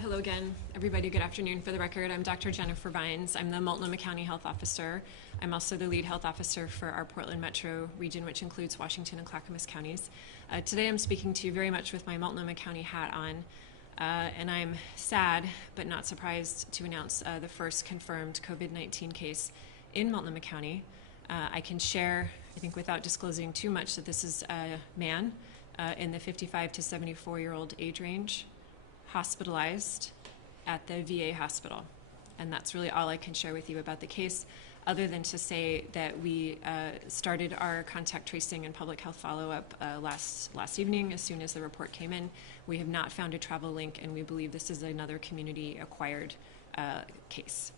Hello again, everybody. Good afternoon. For the record, I'm Dr. Jennifer Vines. I'm the Multnomah County Health Officer. I'm also the lead health officer for our Portland Metro region, which includes Washington and Clackamas counties. Today I'm speaking to you very much with my Multnomah County hat on, and I'm sad but not surprised to announce the first confirmed COVID-19 case in Multnomah County. I can share, I think without disclosing too much, that this is a man in the 55 to 74-year-old age range, hospitalized at the VA hospital. And that's really all I can share with you about the case, other than to say that we started our contact tracing and public health follow-up last evening as soon as the report came in. We have not found a travel link, and we believe this is another community-acquired case.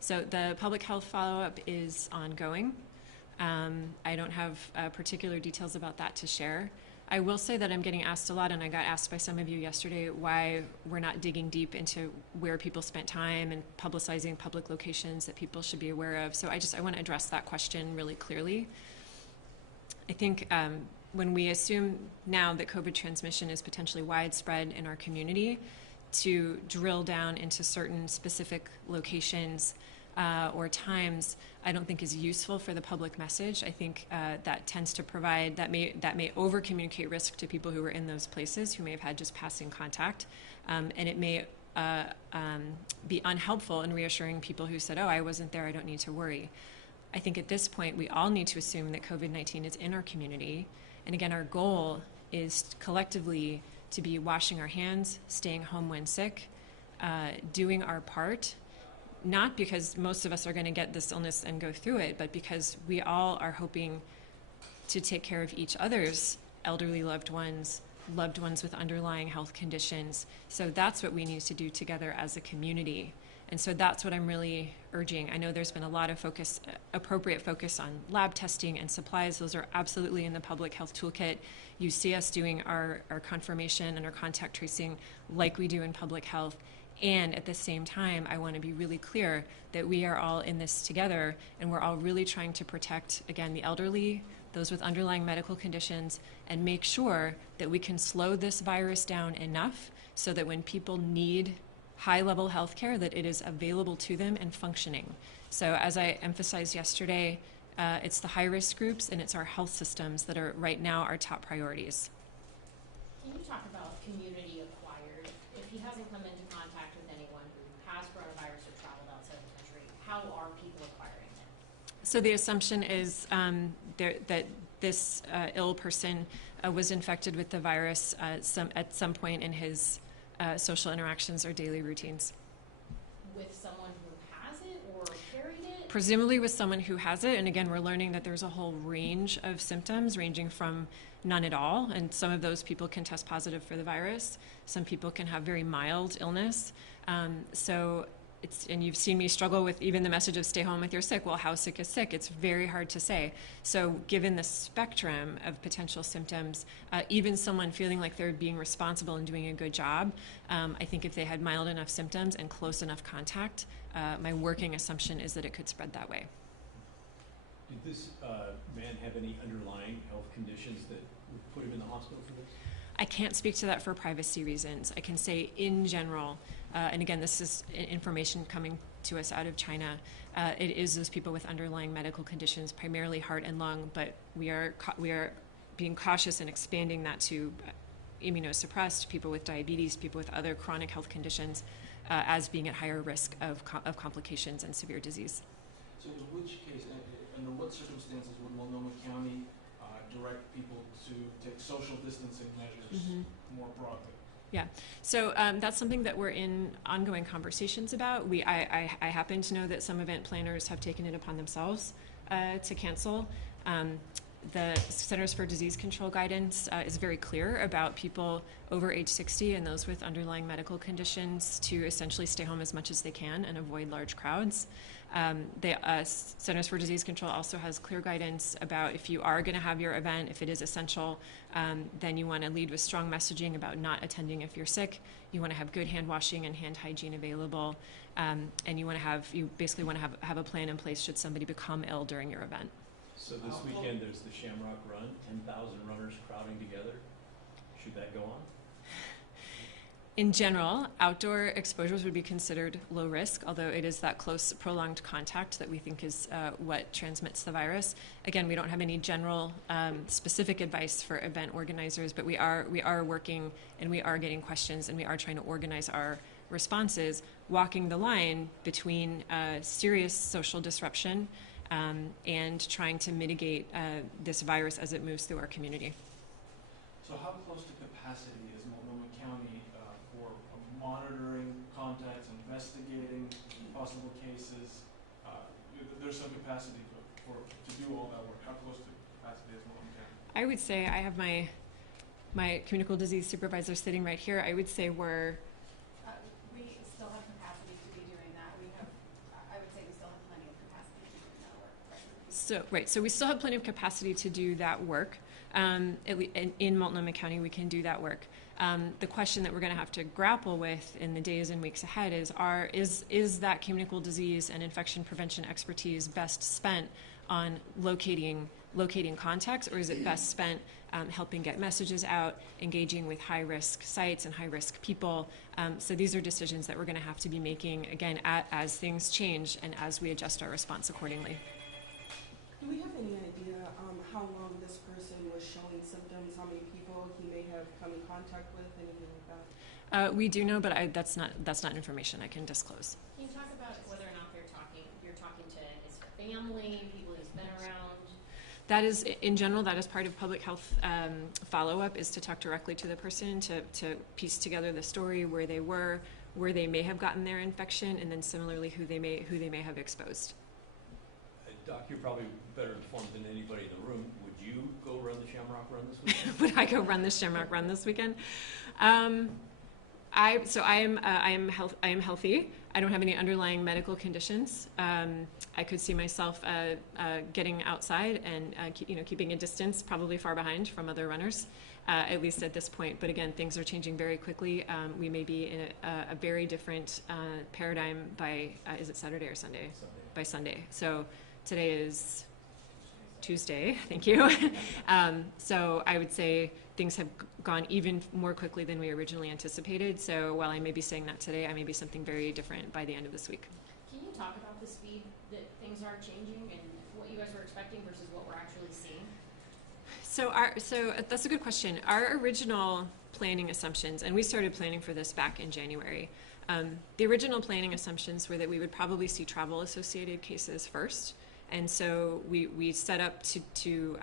So the public health follow-up is ongoing. I don't have particular details about that to share. I will say that I'm getting asked a lot, and I got asked by some of you yesterday why we're not digging deep into where people spent time and publicizing public locations that people should be aware of. So I want to address that question really clearly. I think when we assume now that COVID transmission is potentially widespread in our community, to drill down into certain specific locations or times, I don't think is useful for the public message. I think that tends to provide, that may over communicate risk to people who were in those places, who may have had just passing contact, and it may be unhelpful in reassuring people who said, oh, I wasn't there, I don't need to worry. I think at this point we all need to assume that COVID-19 is in our community, and again, our goal is collectively to be washing our hands, staying home when sick, doing our part, not because most of us are going to get this illness and go through it, but because we all are hoping to take care of each other's elderly loved ones with underlying health conditions. So that's what we need to do together as a community. And so that's what I'm really urging. I know there's been a lot of focus, appropriate focus on lab testing and supplies. Those are absolutely in the public health toolkit. You see us doing our confirmation and our contact tracing like we do in public health. And at the same time, I want to be really clear that we are all in this together, and we're all really trying to protect, again, the elderly, those with underlying medical conditions, and make sure that we can slow this virus down enough so that when people need high-level health care, that it is available to them and functioning. So as I emphasized yesterday, it's the high-risk groups and it's our health systems that are right now our top priorities. Can you talk about community acquired? If he hasn't come into contact with anyone who has coronavirus or traveled outside the country, how are people acquiring it? So the assumption is that this ill person was infected with the virus at some point in his social interactions or daily routines. With someone who has it or carried it? Presumably with someone who has it, and again, we're learning that there's a whole range of symptoms ranging from none at all, and some of those people can test positive for the virus. Some people can have very mild illness. And you've seen me struggle with even the message of stay home if you're sick. Well, how sick is sick? It's very hard to say. So given the spectrum of potential symptoms, even someone feeling like they're being responsible and doing a good job, I think if they had mild enough symptoms and close enough contact, my working assumption is that it could spread that way. Did this man have any underlying health conditions that would put him in the hospital for this? I can't speak to that for privacy reasons. I can say in general, and again, this is information coming to us out of China, it is those people with underlying medical conditions, primarily heart and lung, but we are being cautious and expanding that to immunosuppressed, people with diabetes, people with other chronic health conditions, as being at higher risk of complications and severe disease. So in which case, under what circumstances would Multnomah County direct people to take social distancing measures more broadly? Yeah, so that's something that we're in ongoing conversations about. I happen to know that some event planners have taken it upon themselves to cancel. The Centers for Disease Control guidance is very clear about people over age 60 and those with underlying medical conditions to essentially stay home as much as they can and avoid large crowds. The Centers for Disease Control also has clear guidance about if you are going to have your event, if it is essential, then you want to lead with strong messaging about not attending if you're sick. You want to have good hand washing and hand hygiene available, and you basically want to have a plan in place should somebody become ill during your event. So this weekend there's the Shamrock Run, 10,000 runners crowding together. Should that go on? In general, outdoor exposures would be considered low risk, although it is that close, prolonged contact that we think is what transmits the virus. Again, we don't have any general specific advice for event organizers, but we are working and we are getting questions and we are trying to organize our responses, walking the line between serious social disruption and trying to mitigate this virus as it moves through our community. So how close to capacity is Multnomah County for monitoring contacts, investigating possible cases? There's some capacity to do all that work. How close to capacity is Multnomah County? I would say I have my communicable disease supervisor sitting right here. I would say we're We still have capacity to be doing that. I would say we still have plenty of capacity to be doing that work. so we still have plenty of capacity to do that work. In Multnomah County, we can do that work. The question that we're going to have to grapple with in the days and weeks ahead is that communicable disease and infection prevention expertise best spent on locating contacts, or is it best spent helping get messages out, engaging with high-risk sites and high-risk people? So these are decisions that we're going to have to be making, again, as things change and as we adjust our response accordingly. Do we have any idea how long this person was showing symptoms, how many people he may have come in contact with, anything like that? We do know, but that's not information I can disclose. Can you talk about whether or not you're talking to his family, people he's been around? That is, in general, that is part of public health follow-up, is to talk directly to the person, to piece together the story, where they were, where they may have gotten their infection, and then similarly who they may have exposed. Doc, you're probably better informed than anybody in the room. Would you go run the Shamrock Run this weekend? Would I go run the Shamrock Run this weekend? I am healthy. I don't have any underlying medical conditions. I could see myself getting outside and keeping a distance, probably far behind from other runners, at least at this point. But again, things are changing very quickly. We may be in a very different paradigm by is it Saturday or Sunday? Sunday. By Sunday. So today is Tuesday. Thank you. So I would say things have gone even more quickly than we originally anticipated. So while I may be saying that today, I may be something very different by the end of this week. Can you talk about the speed that things are changing and what you guys were expecting versus what we're actually seeing? So that's a good question. Our original planning assumptions, and we started planning for this back in January, the original planning assumptions were that we would probably see travel-associated cases first. And so we set up to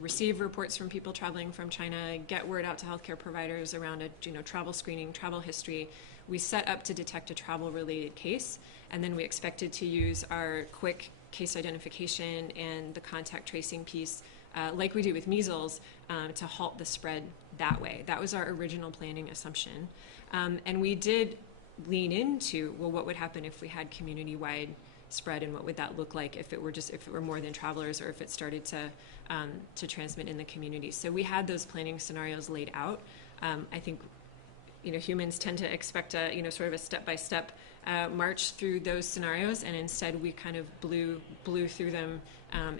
receive reports from people traveling from China, get word out to healthcare providers around travel screening, travel history. We set up to detect a travel-related case, and then we expected to use our quick case identification and the contact tracing piece, like we do with measles, to halt the spread that way. That was our original planning assumption. And we did lean into, well, what would happen if we had community-wide spread, and what would that look like if it were more than travelers, or if it started to transmit in the community. So we had those planning scenarios laid out. I think humans tend to expect a sort of a step-by-step march through those scenarios, and instead we kind of blew through them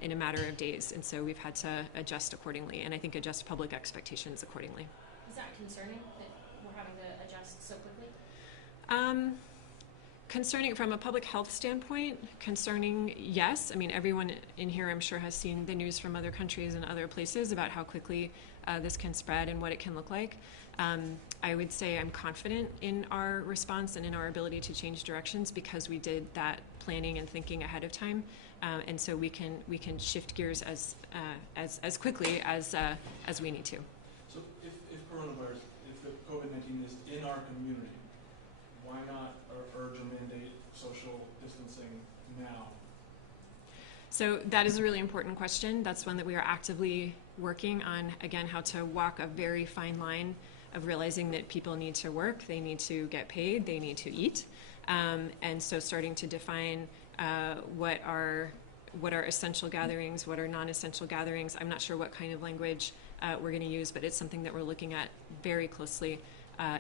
in a matter of days, and so we've had to adjust accordingly, and I think adjust public expectations accordingly. Is that concerning that we're having to adjust so quickly? Concerning from a public health standpoint, yes. I mean, everyone in here, I'm sure, has seen the news from other countries and other places about how quickly this can spread and what it can look like. I would say I'm confident in our response and in our ability to change directions because we did that planning and thinking ahead of time, and so we can shift gears as quickly as we need to. So if coronavirus, if the COVID-19 is in our community, why not urge or mandate social distancing now? So that is a really important question. That's one that we are actively working on, again, how to walk a very fine line of realizing that people need to work, they need to get paid, they need to eat. And so starting to define what are essential gatherings, what are non-essential gatherings. I'm not sure what kind of language we're going to use, but it's something that we're looking at very closely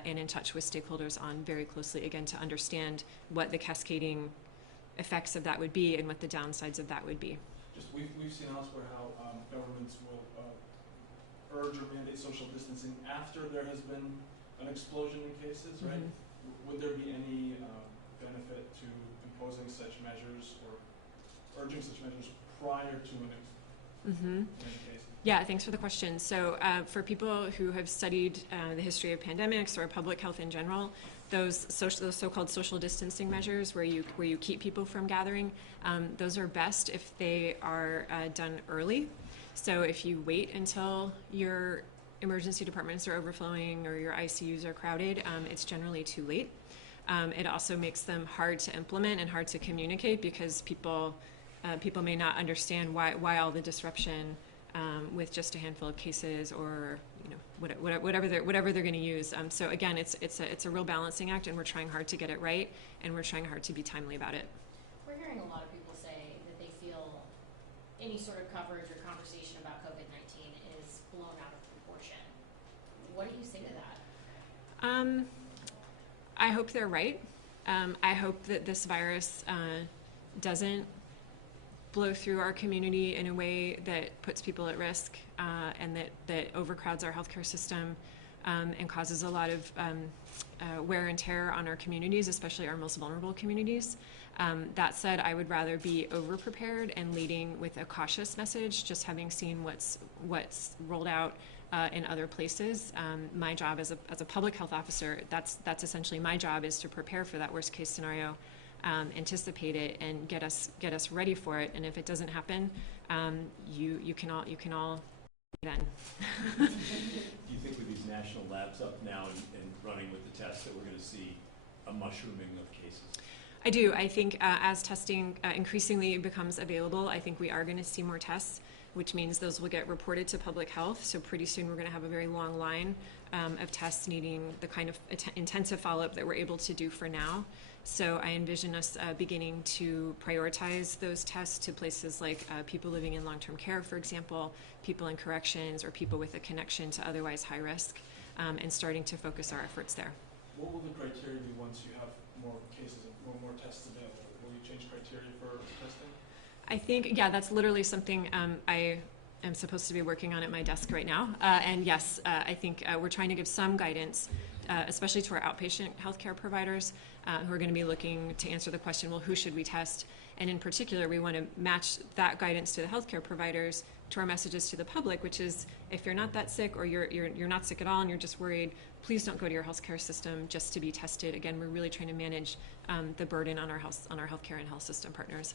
and in touch with stakeholders on very closely, again, to understand what the cascading effects of that would be and what the downsides of that would be. Just we've seen elsewhere how governments will urge or mandate social distancing after there has been an explosion in cases, right? Would there be any benefit to imposing such measures or urging such measures prior to an case? Yeah, thanks for the question. So for people who have studied the history of pandemics or public health in general, those so-called social distancing measures where you keep people from gathering, those are best if they are done early. So if you wait until your emergency departments are overflowing or your ICUs are crowded, it's generally too late. It also makes them hard to implement and hard to communicate because people may not understand why all the disruption with just a handful of cases, or whatever they're going to use. So again, it's a real balancing act, and we're trying hard to get it right, and we're trying hard to be timely about it. We're hearing a lot of people say that they feel any sort of coverage or conversation about COVID-19 is blown out of proportion. What do you say to that? I hope they're right. I hope that this virus doesn't blow through our community in a way that puts people at risk and that overcrowds our healthcare system and causes a lot of wear and tear on our communities, especially our most vulnerable communities. That said, I would rather be over-prepared and leading with a cautious message, just having seen what's rolled out in other places. My job as a public health officer, that's essentially my job, is to prepare for that worst case scenario, anticipate it, and get us ready for it. And if it doesn't happen, you can all then. Do you think with these national labs up now and running with the tests that we're going to see a mushrooming of cases? I do. I think as testing increasingly becomes available, I think we are going to see more tests, which means those will get reported to public health. So pretty soon we're going to have a very long line of tests needing the kind of intensive follow-up that we're able to do for now. So I envision us beginning to prioritize those tests to places like people living in long-term care, for example, people in corrections, or people with a connection to otherwise high risk, and starting to focus our efforts there. What will the criteria be once you have more cases and more tests available? Will you change criteria for testing? I think, yeah, that's literally something I am supposed to be working on at my desk right now. And yes, I think we're trying to give some guidance, especially to our outpatient healthcare providers who are going to be looking to answer the question, well, who should we test? And in particular, we want to match that guidance to the healthcare providers to our messages to the public, which is, if you're not that sick, or you're not sick at all and you're just worried, please don't go to your healthcare system just to be tested. Again, we're really trying to manage the burden on our healthcare and health system partners.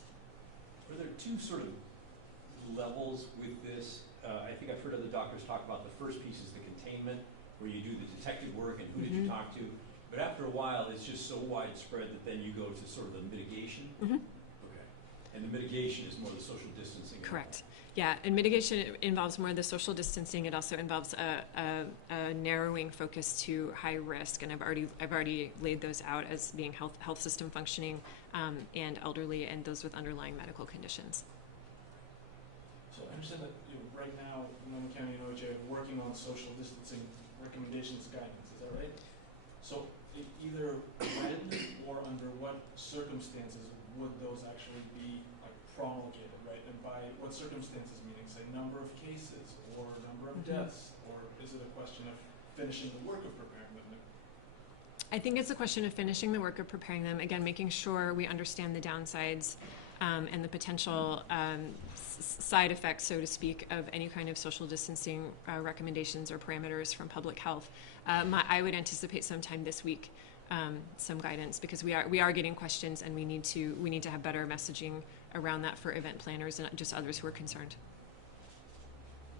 Are there two sort of levels with this? I think I've heard other doctors talk about the first piece is the containment, where you do the detective work and who did you talk to. But after a while, it's just so widespread that then you go to sort of the mitigation. Okay. And the mitigation is more the social distancing. Correct. Yeah, and mitigation involves more of the social distancing. It also involves a narrowing focus to high risk, and I've already laid those out as being health system functioning and elderly, and those with underlying medical conditions. So I understand that right now, Multnomah County and OHA are working on social distancing recommendations guidance. Is that right? So either when or under what circumstances would those actually be promulgated, right? And by what circumstances, meaning, say, number of cases or number of deaths, or is it a question of finishing the work of preparing them? I think it's a question of finishing the work of preparing them. Again, making sure we understand the downsides and the potential side effects, so to speak, of any kind of social distancing recommendations or parameters from public health. I would anticipate sometime this week some guidance, because we are getting questions, and we need to have better messaging around that for event planners and just others who are concerned.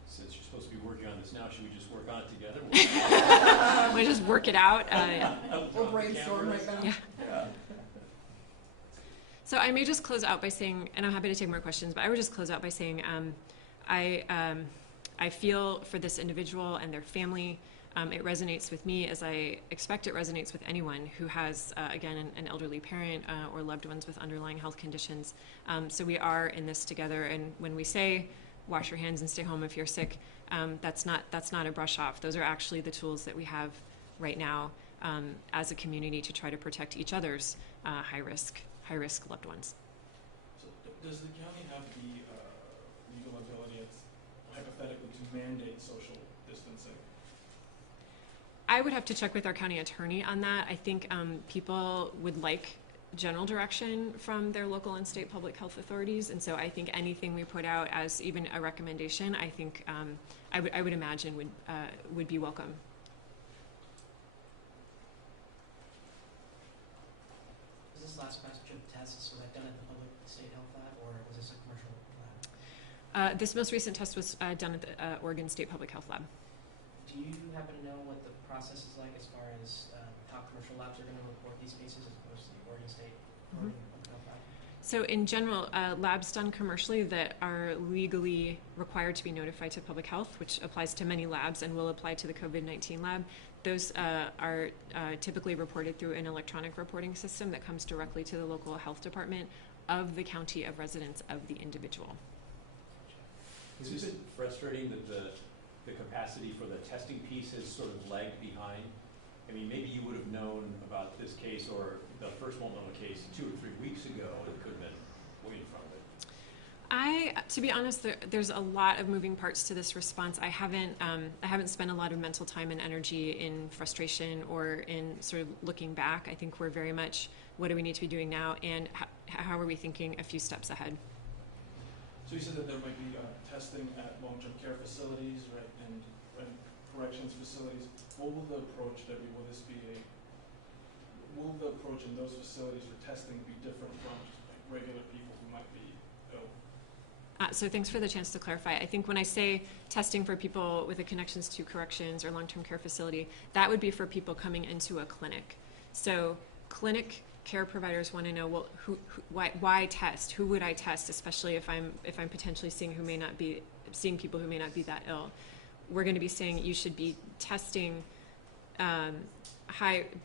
Since you're supposed to be working on this now, should we just work on it together? We just work it out. We'll brainstorm right now. Yeah. So I may just close out by saying, and I'm happy to take more questions, but I would just close out by saying I feel for this individual and their family. It resonates with me, as I expect it resonates with anyone who has, again, an elderly parent or loved ones with underlying health conditions. So we are in this together, and when we say wash your hands and stay home if you're sick, that's not a brush off. Those are actually the tools that we have right now as a community to try to protect each other's high risk loved ones. So does the county have the legal ability, hypothetically, to mandate social distancing? I would have to check with our county attorney on that. I think people would like general direction from their local and state public health authorities, and so I think anything we put out as even a recommendation, I think I would imagine would be welcome. Was this last batch of tests, was that done at the public state health lab, or was this a commercial lab? This most recent test was done at the Oregon State Public Health Lab. Do you happen to know what the process is like as far as how commercial labs are going to report these cases as opposed to the Oregon State Mhm. Oregon Public Health Lab? So in general, labs done commercially that are legally required to be notified to public health, which applies to many labs and will apply to the COVID-19 lab, those are typically reported through an electronic reporting system that comes directly to the local health department of the county of residence of the individual. Is it frustrating that the capacity for the testing piece has sort of lagged behind? I mean, maybe you would have known about this case or the first Multnomah case 2 or 3 weeks ago and could have been way in front of it. To be honest, there's a lot of moving parts to this response. I haven't spent a lot of mental time and energy in frustration or in sort of looking back. I think we're very much, what do we need to be doing now, and how are we thinking a few steps ahead? So you said that there might be testing at long-term care facilities, right, and corrections facilities. What will the approach there be? Will the approach in those facilities for testing be different from just like regular people who might be ill? So thanks for the chance to clarify. I think when I say testing for people with the connections to corrections or long-term care facility, that would be for people coming into a clinic. So clinic care providers want to know, well, why test? Who would I test, especially if I'm potentially seeing people who may not be that ill? We're going to be saying you should be testing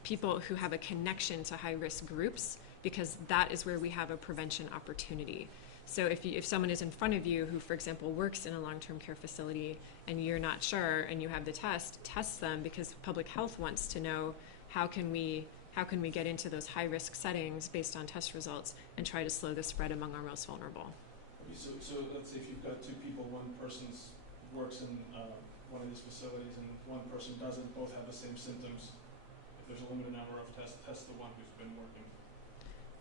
people who have a connection to high-risk groups, because that is where we have a prevention opportunity. So if someone is in front of you who, for example, works in a long-term care facility and you're not sure and you have the test them, because public health wants to know how can we get into those high-risk settings based on test results and try to slow the spread among our most vulnerable. Okay, so let's say if you've got 2 people, one person works in one of these facilities and one person doesn't, both have the same symptoms. If there's a limited number of tests, test the one who's been working.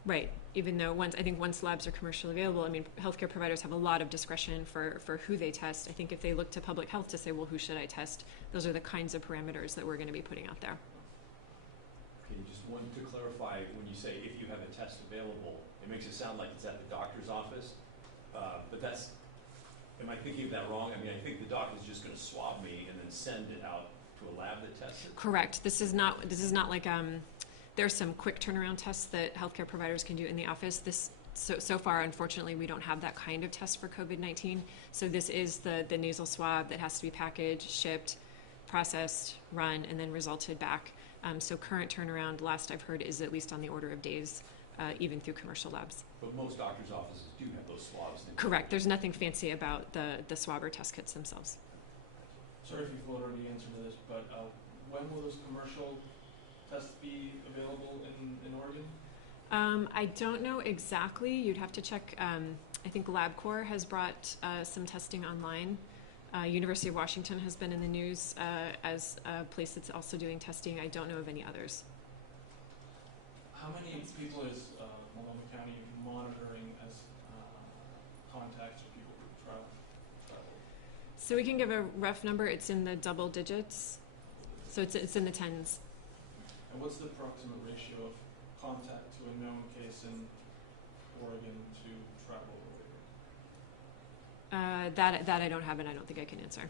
Right. Even though once labs are commercially available, I mean, healthcare providers have a lot of discretion for who they test. I think if they look to public health to say, well, who should I test? Those are the kinds of parameters that we're going to be putting out there. Okay, just one to clarify, when you say if you have a test available, it makes it sound like it's at the doctor's office, but am I thinking of that wrong? I mean, I think the doc is just going to swab me and then send it out to a lab that tests it. Correct. This is not like there's some quick turnaround tests that healthcare providers can do in the office. So far, unfortunately, we don't have that kind of test for COVID-19. So this is the nasal swab that has to be packaged, shipped, processed, run, and then resulted back. So current turnaround, last I've heard, is at least on the order of days, even through commercial labs. But most doctors' offices do have those swabs. Correct. There's nothing fancy about the swab or test kits themselves. Sorry if you've already answered this, but when will those commercial tests be available in Oregon? I don't know exactly. You'd have to check. I think LabCorp has brought some testing online. University of Washington has been in the news as a place that's also doing testing. I don't know of any others. How many people is Multnomah County monitoring as contacts or people who travel? So we can give a rough number. It's in the double digits. So it's in the tens. And what's the approximate ratio of contact to a known case in Oregon to travel? That I don't have, and I don't think I can answer.